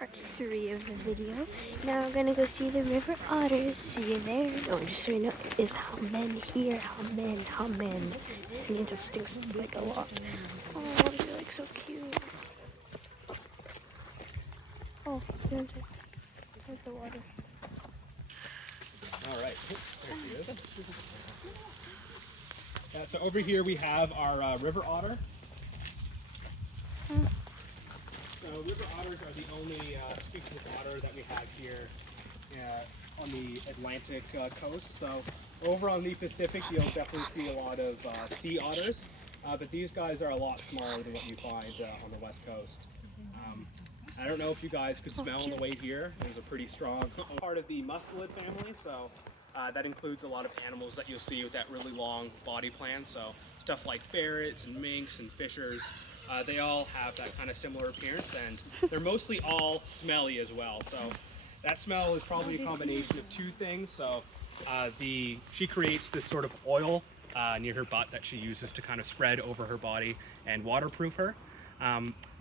part 3 of the video. Now we're gonna go see the river otters. See you there. Oh, just so you know, it is how men here. How men. It means it stinks like a lot. Oh, they're like so cute. Oh, there's the water. All right, there she is. So over here we have our river otter. So river otters are the only species of otter that we have here on the Atlantic coast. So over on the Pacific, you'll definitely see a lot of sea otters, but these guys are a lot smaller than what you find on the West Coast. I don't know if you guys could smell on the way here. There's a pretty strong part of the mustelid family, so that includes a lot of animals that you'll see with that really long body plan. So stuff like ferrets and minks and fishers, they all have that kind of similar appearance, and they're mostly all smelly as well. So that smell is probably a combination of two things. So she creates this sort of oil near her butt that she uses to kind of spread over her body and waterproof her.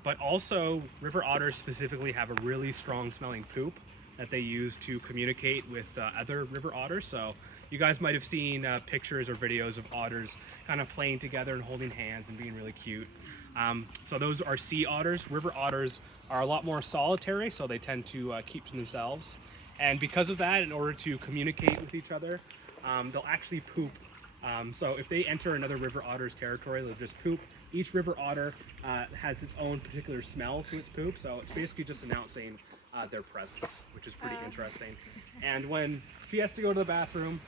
But also, river otters specifically have a really strong smelling poop that they use to communicate with other river otters. So you guys might have seen pictures or videos of otters kind of playing together and holding hands and being really cute. So those are sea otters. River otters are a lot more solitary, so they tend to keep to themselves. And because of that, in order to communicate with each other, they'll actually poop. So if they enter another river otter's territory, they'll just poop. Each river otter has its own particular smell to its poop, so it's basically just announcing their presence, which is pretty interesting. And when she has to go to the bathroom,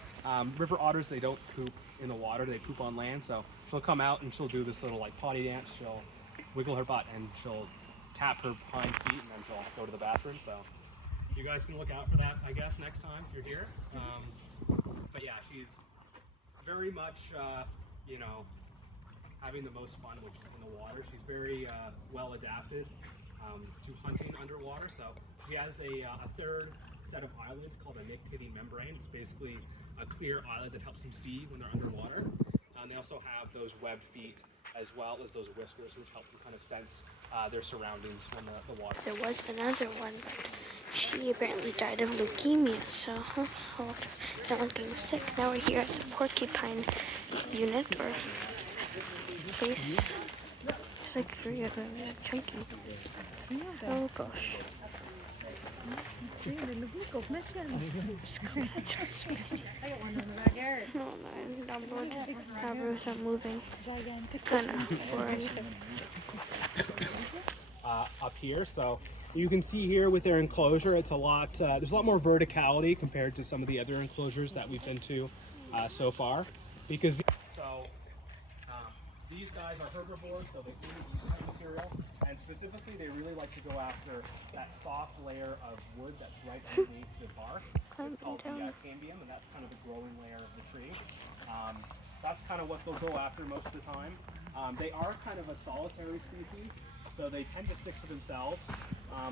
river otters, they don't poop in the water, they poop on land. So she'll come out and she'll do this little like potty dance. She'll wiggle her butt and she'll tap her hind feet, and then she'll go to the bathroom. So you guys can look out for that, I guess, next time you're here. But yeah, she's very much, you know, having the most fun, which is in the water. She's very well adapted to hunting underwater. So she has a third set of eyelids called a nictitating membrane. It's basically a clear eyelid that helps them see when they're underwater. And they also have those webbed feet as well as those whiskers, which help them kind of sense their surroundings when the water. There was another one, but she apparently died of leukemia, so that one getting sick. Now we're here at the porcupine unit, or place. There's like 3 of them, they're chunky. Oh gosh. Numbers are moving. Kind of foreign. Up here, so you can see here with their enclosure, it's a lot. There's a lot more verticality compared to some of the other enclosures that we've been to so far, because these guys are herbivores, so they really eat plant material, and specifically they really like to go after that soft layer of wood that's right underneath the bark. It's called the cambium, and that's kind of the growing layer of the tree. That's kind of what they'll go after most of the time. They are kind of a solitary species, so they tend to stick to themselves,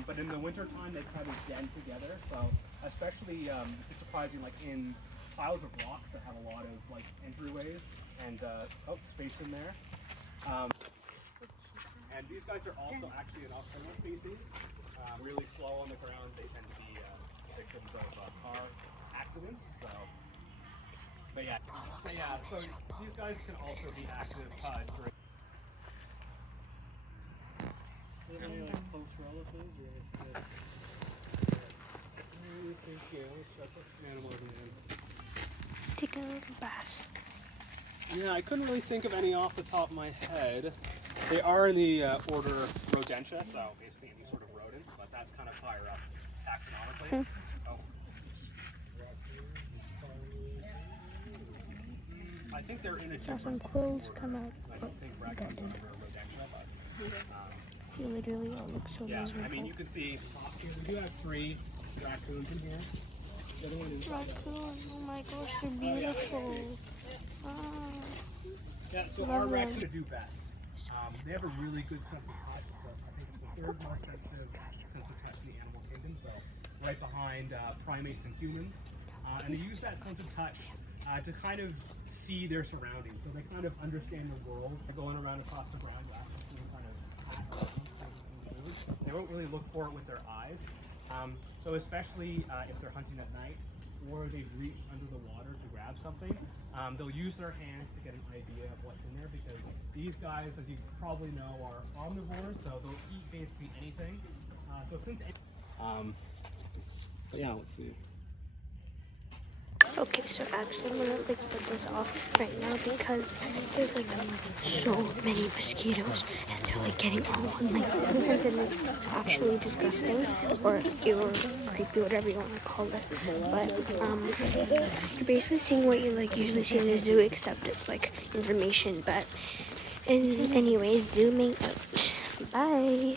but in the winter time they kind of den together. So especially it's surprising, like in piles of rocks that have a lot of like entryways and space in there. And these guys are also actually a nocturnal species. Really slow on the ground. They tend to be victims of car accidents. But yeah, so these guys can also be active during. Are they like close relatives, or let's check what animals are in. Take a little bath. Yeah, I couldn't really think of any off the top of my head. They are in the order Rodentia, so basically any sort of rodents, but that's kind of higher up taxonomically. I think they're in a different quills come out. I don't think raccoons are Rodentia, but They literally all look so yeah, miserable. I mean, you can see we do have 3 raccoons in here. The other one is Raccoon, oh my gosh, they're beautiful. Yeah, so our raccoons do best. They have a really good sense of touch. So I think it's the 3rd most sensitive sense of touch in the animal kingdom, so right behind primates and humans. And they use that sense of touch to kind of see their surroundings. So they kind of understand the world. They're going around across the ground, kind of they won't really look for it with their eyes. So especially if they're hunting at night or they've reached under the water to grab something, they'll use their hands to get an idea of what's in there, because these guys, as you probably know, are omnivores, so they'll eat basically anything. But yeah, let's see. Okay, so actually I'm gonna like put this off right now because there's like so many mosquitoes and they're like getting all on my hands, and it's actually disgusting or creepy, whatever you want to call it. But you're basically seeing what you like usually see in a zoo, except it's like information. But anyways, zooming out. Bye.